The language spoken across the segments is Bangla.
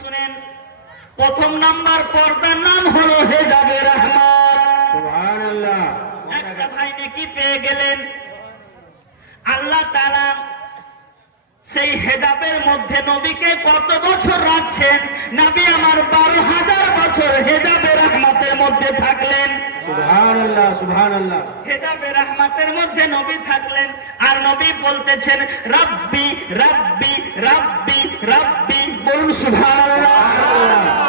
শুনেন। প্রথম নাম্বার পর্দার নাম হলো হেজাবে রহমত। সুবহানাল্লাহ। একটা ভাই নেকি পেয়ে গেলেন। আল্লাহ তাআলা সেই হেজাবের মধ্যে নবীকে কত বছর রাখছেন? নবী আমার 12,000 বছর হেজাবে রহমতের মধ্যে থাকলেন। সুবহানাল্লাহ সুবহানাল্লাহ। হেজাবে রহমতের মধ্যে নবী থাকলেন আর নবী বলতেছেন রাব্বি রাব্বি রাব্বি রাব্বি। বলুন সুবহানাল্লাহ।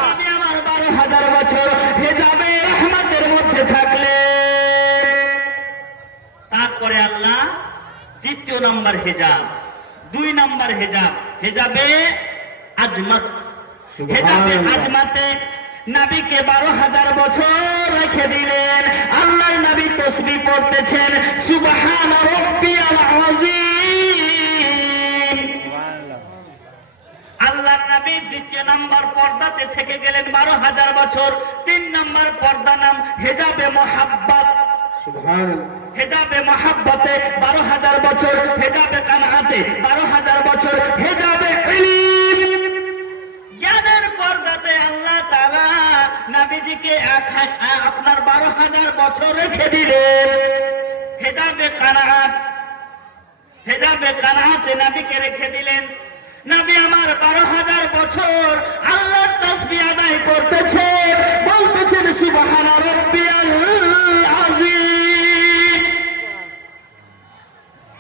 নবী আমার 12,000 বছর হেজাবে রহমতের মধ্যে থাকলেন। তারপরে আল্লাহ দ্বিতীয় নম্বর হেজাব, 2 নম্বর হেজাব, হেজাবে আজমত। হেজাবে আজমতে নবীকে 12,000 বছর রেখে দিলেন। আল্লাহ নবী তাসবিহ পড়তেছেন সুবহান রাব্বিয়াল আযীম। আল্লাহ নবী দ্বিতীয় নম্বর পর্দাতে থেকে গেলেন 12,000 বছর। 3 নম্বর পর্দা নাম হেজাবে মুহাব্বত। সুবহানাল্লাহ। হেজাবে মহাব্বতে 12,000 বছর, হেজাবে কানাআতে 12,000 বছর, হেজাবে ইলম জ্ঞানের পর্দাতে আল্লাহ তাআলা নবীজিকে আপনার 12,000 বছর রেখে দিলেন। হেজাবে কানাআত, হেজাবে কানাআতে নবীকে রেখে দিলেন। নবী আমার 12,000 বছর আল্লাহর তাসবিহ আদায় করতেছে, বলতেছেন সুবহান রাব্বিয়াল আযীম।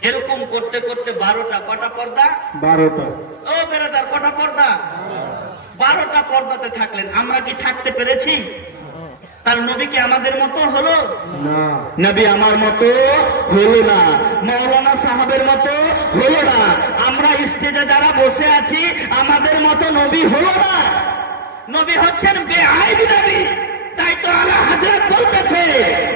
এরকম করতে করতে 12টা কটা পর্দা? 12টা। ও বেরাদার, কটা পর্দা? 12টা পর্দাতে থাকলেন। আমরা কি থাকতে পেরেছি? তার নবী কি আমাদের মতো হলো না? নবী আমার মতো হলো না, মাওলানা সাহাবের মতো হলো না, আমরা স্টেজে যারা বসে আছি আমাদের মতো নবী হলো না। নবী হচ্ছেন বেআইব নবী। তাই তো আলা হযরত বলতেছে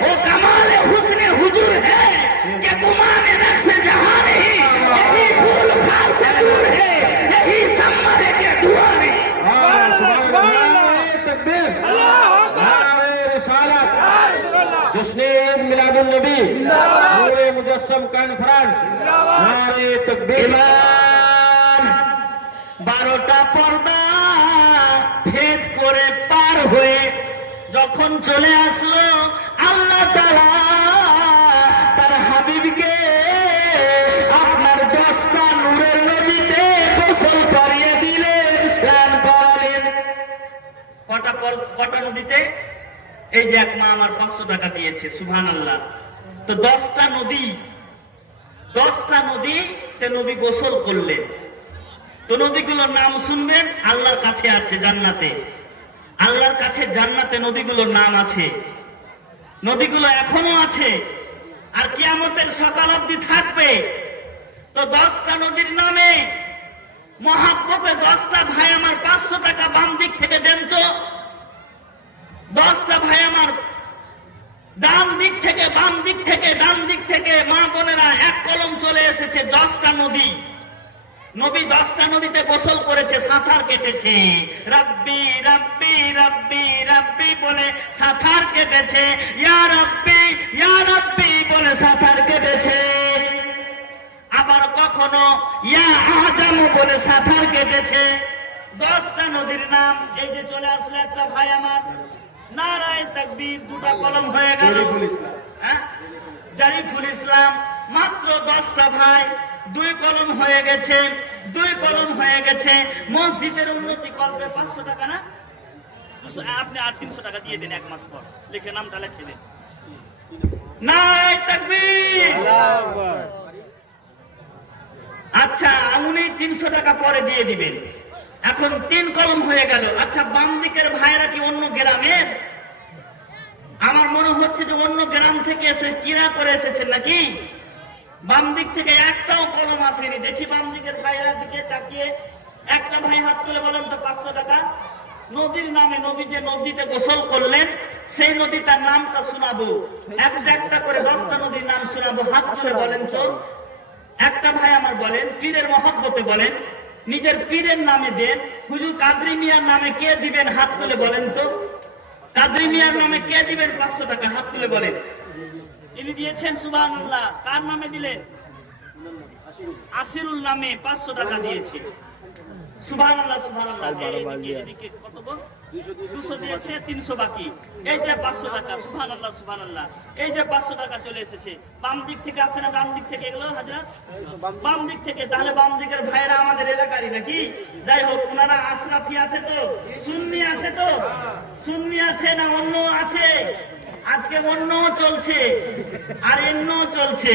ও কামালে হুসনে হুজুর হ্যায় কে গুমানে নকশে জাহান হি यही फूल खार से दूर है यही सम्मर के दुआ नहीं। सुबहानल्लाह। तकबीर। अल्लाहू अकबर। नारे रिसालत। जश्न ईद मिलादुन नबी। नूरे मुजस्सम कॉन्फ्रेंस। नारे तकबीर। 12টা পর্দা ভেদ করে পার হয়ে যখন চলে আসলো আল্লাহ তাআলা তার হাবিবকে আপনার 10টা নূরের নদীতে গোসল করিয়ে দিলেন, স্নান করালেন। কটা নদীতে? এই যে এক মা আমার 500 টাকা দিয়েছে, সুবহানাল্লাহ। তো 10টা নদী, 10টা নদীতে নবী গোসল করলেন। তো নদীগুলোর নাম শুনবেন, আল্লাহর কাছে আছে জান্নাতে। আল্লাহর কাছে জান্নাতে নদীগুলোর নাম আছে। নদীগুলো এখনো আছে আর কিয়ামতের সকাল অবধি থাকবে। তো 10টা নদীর নামে মহাব্বতে 10টা ভাই আমার 500 টাকা বাম দিক থেকে দেন তো। 10টা ভাই আমার ডান দিক থেকে, বাম দিক থেকে, ডান দিক থেকে মা বোনেরা এক কলম চলে এসেছে। 10টা নদী, নবী 10টা নদীতে গোসল করেছে, সাঁতার কেটেছে। রাব্বি রাব্বি রাব্বি রাব্বি বলে সাঁতার কেটেছে, ইয়া রাব্বি বলে সাঁতার কেটেছে। আবার কখনো ইয়া আজম বলে সাঁতার কেটেছে। 10টা নদীর নাম। এই যে চলে আসলো একটা ভাই আমার, নারায়ে তাকবীর, 2টা কলম হয়ে গেল। জারিফুল ইসলাম, মাত্র 10টা ভাই, 2 কলম হয়ে গেছে, 2 কলম হয়ে গেছে। মসজিদের উন্নতি কল্পে 500 টাকা না, আপনি আর 300 টাকা দিয়ে দেন, 1 মাস পর লিখে নামটা লিখে দেন। নারায়ে তাকবীর। আচ্ছা, উনি 300 টাকা পরে দিয়ে দিবেন। এখন 3 কলম হয়ে গেল। আচ্ছা, বাম দিকের ভাইরা কি অন্য গ্রামের? আমার মনে হচ্ছে যে অন্য গ্রাম থেকে এসে কিরা করে এসেছেন নাকি। বাম দিক থেকে একটাও কলম আসেনি। দেখি বাম দিকের ভাইরা দিকে তাকিয়ে একটা ভাই হাত তুলে বলেন তো 500 টাকা। নদীর নামে, নবী যে নদীতে গোসল করলেন সেই নদীটার নামটা শোনাবো, একটা একটা করে 10টা নদীর নাম শোনাবো। হাত তুলে বলেন তো। একটা ভাই আমার বলেন, পীরের মহব্বতে বলেন, নিজের পীরের নামে দেন। হুজুর কাদরি মিয়ার নামে কে দিবেন? হাত তুলে বলেন তো। কাদরি মিয়ার নামে কে দিবেন 500 টাকা? হাত তুলে বলেন। ইনি দিয়েছেন, সুবহানাল্লাহ। কার নামে দিলেন? আসিরুল নামে 500 টাকা দিয়েছে। সুবহানাল্লাহ সুবহানাল্লাহ। এদিকে কত গো? 200 দিয়েছে, 300 বাকি। এই যে 500 টাকা, সুবহানাল্লাহ সুবহানাল্লাহ। এই যে 500 টাকা চলে এসেছে। বাম দিক থেকে আসছে না ডান দিক থেকে এগুলো হাজরাত? বাম দিক থেকে। তাহলে বাম দিকের ভাইরা আমাদের এলাকারই নাকি? যাই হোক, ওনারা আশরাফি আছে তো, সুন্নি আছে তো? সুন্নি আছে না অন্য আছে? আজকে অন্য চলছে আর এন্ন চলছে,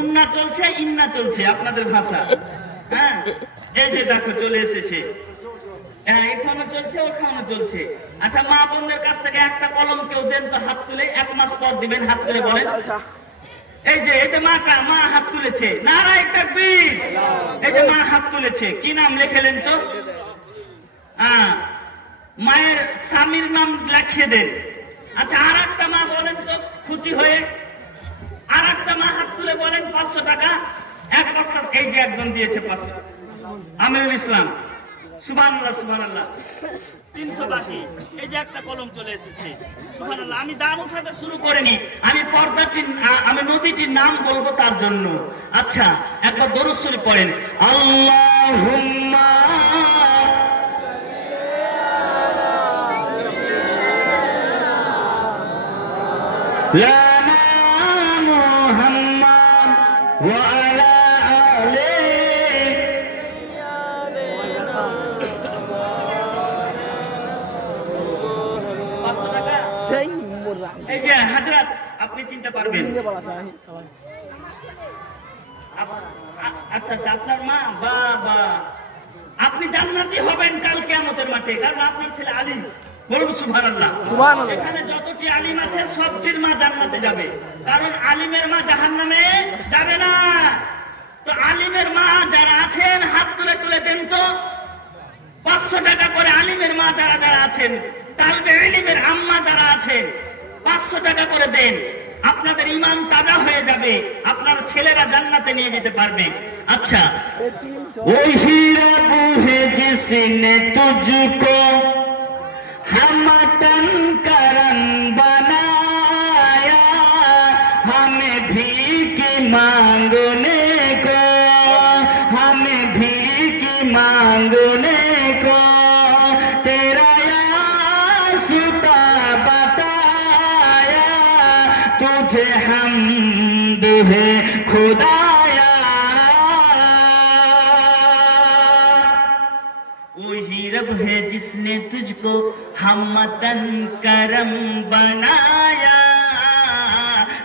উন্না চলছে, ইন্না চলছে আপনাদের ভাষা। হ্যাঁ, এই যে দেখো চলে এসেছে। হ্যাঁ, এখানে চলছে, ওখানে চলছে। আচ্ছা, মা বোনদের কাছ থেকে একটা কলম কেউ দেন তো, হাত তুলে। 1 মাস পর দিবেন, হাত তুলে বলেন। এই যে এটা মা হাত তুলেছে, নারায়ে তাকবীর। এই যে মা হাত তুলেছে, কি নাম লেখেলেন তো? মায়ের স্বামীর নাম লিখে দেন। আচ্ছা, আর একটা মা বলেন তো খুশি হয়ে, আর একটা মা হাত তুলে বলেন 500 টাকা এক বস্তা। এই যে একজন দিয়েছে 500, আমিরুল ইসলাম। সুবহানাল্লাহ সুবহানাল্লাহ। 300 বাকি। এই যে একটা কলম চলে এসেছে, সুবহানাল্লাহ। আমি দান উঠাতে শুরু করিনি, আমি নদীটির নাম বলবো তার জন্য। আচ্ছা, একবার দরুদ শরীফ পড়েন। আল্লাহুম্মা লানা মুহাম্মদ ওয়া আলা এই যে হাজরাত, আপনি চিনতে পারবেন। আচ্ছা আচ্ছা, আপনার মা, বাবা, আপনি জান্নাতি হবেন কাল কিয়ামতের মাঠে, কারণ আপনার ছেলে আলিম। বলুন সুবহানাল্লাহ। এখানে যতটি আলিম আছে সবটির মা জান্নাতে যাবে, কারণ আলিমের মা জাহান্নামে যাবে না। তো আলিমের মা যারা আছেন হাত তুলে তুলে দেন তো। 500 টাকা করে আলিমের মা যারা যারা আছেন, তালবে ইলমের আম্মা যারা আছেন, 500 টাকা করে দেন। আপনাদের ঈমান তাজা হয়ে যাবে, আপনার ছেলেরা জান্নাতে নিয়ে যেতে পারবে। আচ্ছা, ওহি রব হে জিসনে তুঝকো हमतन करम बनाया, हमें भीख मांगने को, हमें भीख मांगने को तेरा यासुता बताया, तुझे हमद है खुदाया। वही रब है जिसने तुझको हमतन करम बनाया,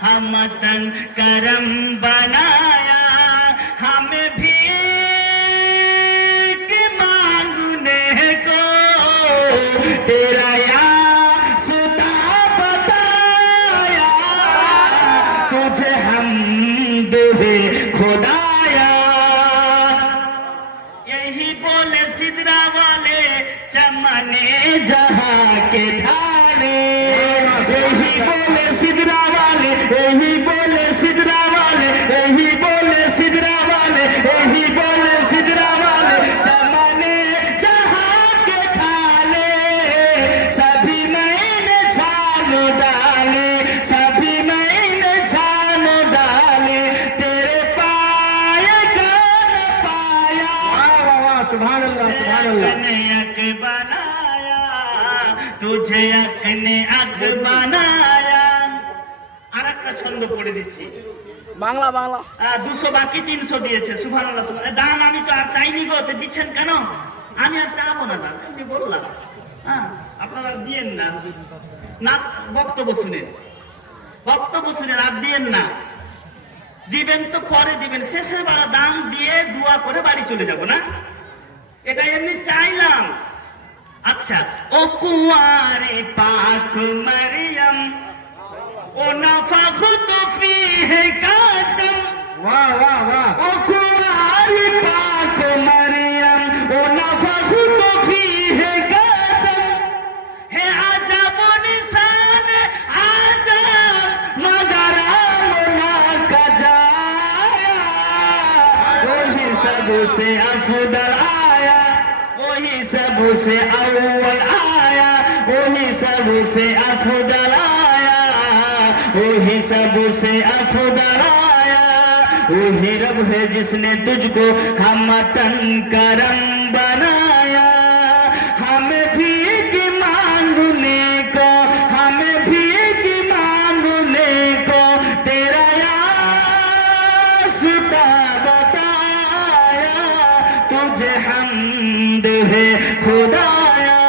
हमतन करम बनाया, हमें भीख मांगने को तेरा यासुता बताया, तुझे हमद है खुदाया। यही बोले सिदरा वाले चमने जहाँ के थाने, यही बोले सिदरा वाले, यही बोले सिदरा वाले, यही बोले सिदरा वाले, यही बोले सिदरा वाले चमने जहाँ के थाने, सभी मैंने छान डाले, सभी मैंने छान डाले, तेरे पाए का न पाया। वाह वाह, सुभानअल्लाह सुभानअल्लाह। बनाया तुझे अपने अग बनाया। আর একটা ছন্দ পড়ে দিচ্ছি, বাংলা বাংলা। 200 বাকি, 300 দিয়েছে। সুবহানাল্লাহ সুবহানাল্লাহ। দান আমি তো আর চাইনি গো, তো দিচ্ছেন কেন? আমি আর চাবো না দান, আমি বললাম। হ্যাঁ, আপনারা দিয়েন না, না বক্তব্য শুনেন, বক্তব্য শুনেন, আর দিয়েন না। দিবেন তো পরে দিবেন, শেষের বেলা দান দিয়ে দোয়া করে বাড়ি চলে যাব না, এটা এমনি চাইলাম। আচ্ছা, ও কুয়ারে পাক মারিয়াম ও নাফাখত ফিহে কাদম। वाह वाह वाह। ও কুয়ারে পাক মারিয়াম ও নাফাখত ফিহে কাদম, হে আজাব নিশান আজাব মগরাম না কজায়া, ওহি सबसे अफदल आया, वही सबसे अव्वल आया, वही सबसे अफदल आया, वही सबसे अफदल आया। वही रब है जिसने तुझको हमतन करम बनाया, हमें भीख मांगने को, हमें भीख मांगने को तेरा रास्ता बताया, तुझे हम्द है खुदाया।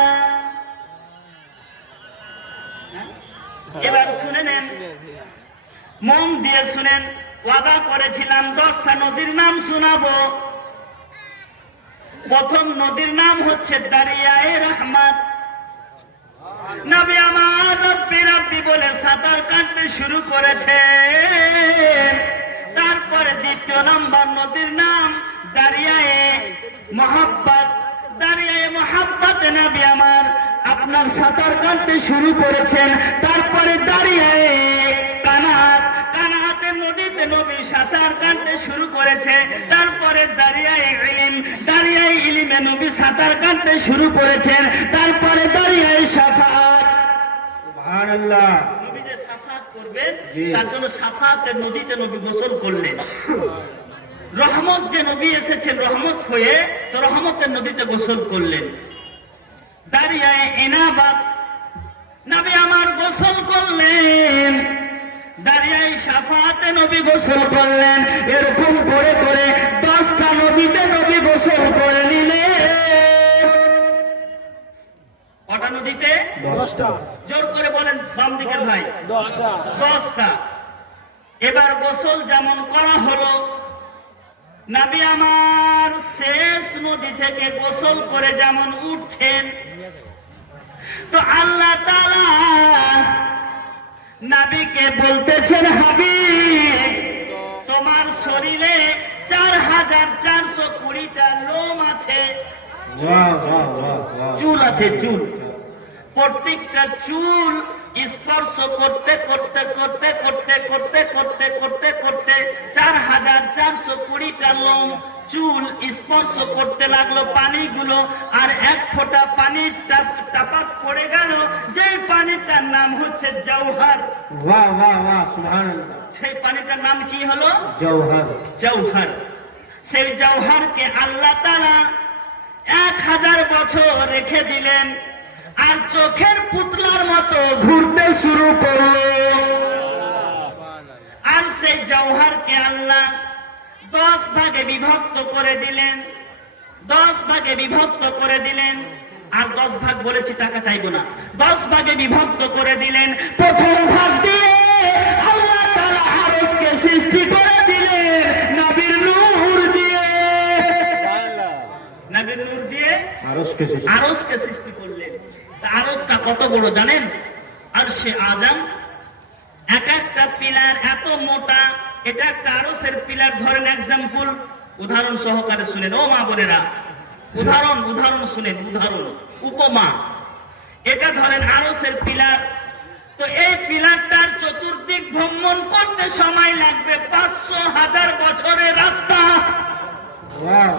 এবার শুনে নেন, মন দিয়ে শুনেন। ওয়াদা করেছিলাম 10টা নদীর নাম শোনাবো। প্রথম নদীর নাম হচ্ছে দারিয়ায়ে রহমত। নবী আমার রব্বি রব্বি বলে সাঁতার কাটতে শুরু করেছে। তারপরে দ্বিতীয় নাম্বার নদীর নাম দারিয়ায়ে মোহাব্বত। দারিয়ায়ে মোহাব্বতে নবী আমার আপনার সাঁতার কাটতে শুরু করেছেন। তারপরে দারিয়ায়ে কানাত, কানাতের নদীতে নবী সাঁতার কাটতে শুরু করেছে। তারপরে দারিয়ায়ে ইলম, দারিয়ায়ে ইলমে নবী সাঁতার কাটতে শুরু করেছেন। তারপরে দারিয়ায়ে শাফাআত, সুবহানাল্লাহ। নবী যে শাফাআত করবেন তার জন্য শাফাআতের নদীতে নবী গোসল করলেন। রহমত যে নবী এসেছেন রহমত হয়ে, তো রহমতের নদীতে গোসল করলেন। দারিয়ায়ে ইনাবাত, নবী আমার গোসল করলেন। দারিয়ায়ে শাফাআতে নবী গোসল করলেন। এরকম করে করে 10টা নদীতে নবী গোসল করে নিলেন। কটা নদীতে? 10টা। জোর করে বলেন বাম দিকের ভাই। 10টা। 10টা। এবার গোসল যেমন করা হলো, নবী আমার শেষ নদী থেকে গোসল করে যেমন উঠছেন, তো আল্লাহ তাআলা নবীকে বলতেছেন, হাবিব তোমার শরীরে 4420টা লোম আছে, वाह वाह वाह वाह। চুল আছে, চুল। প্রত্যেকটা চুল স্পর্শ করতে করতে করতে করতে করতে করতে করতে করতে 4420টা লোম চুল স্পর্শ করতে লাগলো পানিগুলো। আর এক ফোঁটা পানির টাপাক পড়ে গেল, যে পানিটার নাম হচ্ছে জওহর। वाह वाह वाह सुबहानअल्लाह। সেই পানিটার নাম কি হলো? जौहर। জওহর। সেই জওহরকে আল্লাহ তাআলা 1000 বছর রেখে দিলেন। আর চোখের পুতলার মতো ঘুরতে শুরু করলো। আর সেই জওহরকে আল্লাহ 10 ভাগে বিভক্ত করে দিলেন। 10 ভাগে বিভক্ত করে দিলেন। আর 10 ভাগ বলেছি টাকা চাইবো না। 10 ভাগে বিভক্ত করে দিলেন। প্রথম ভাগ দিয়ে আল্লাহ তাআলা আরশকে সৃষ্টি করে দিলেন নবীর নূর দিয়ে। নবীর নূর দিয়ে आरश के से আরশকে সৃষ্টি করলেন। তা আরশটা কত বড় জানেন? আরশে আজম। এক একটা পিলার এত মোটা। এটা একটা আরশের পিলার। ধরেন এক্সাম্পল, উদাহরণ সহকারে শুনেন ও মা বোনেরা। উদাহরণ শুনেন, উদাহরণ, উপমা। এটা ধরেন আরশের পিলার। তো এই পিলারটার চতুর্দিক ভ্রমণ করতে সময় লাগবে 500,000 বছরের রাস্তা। वाह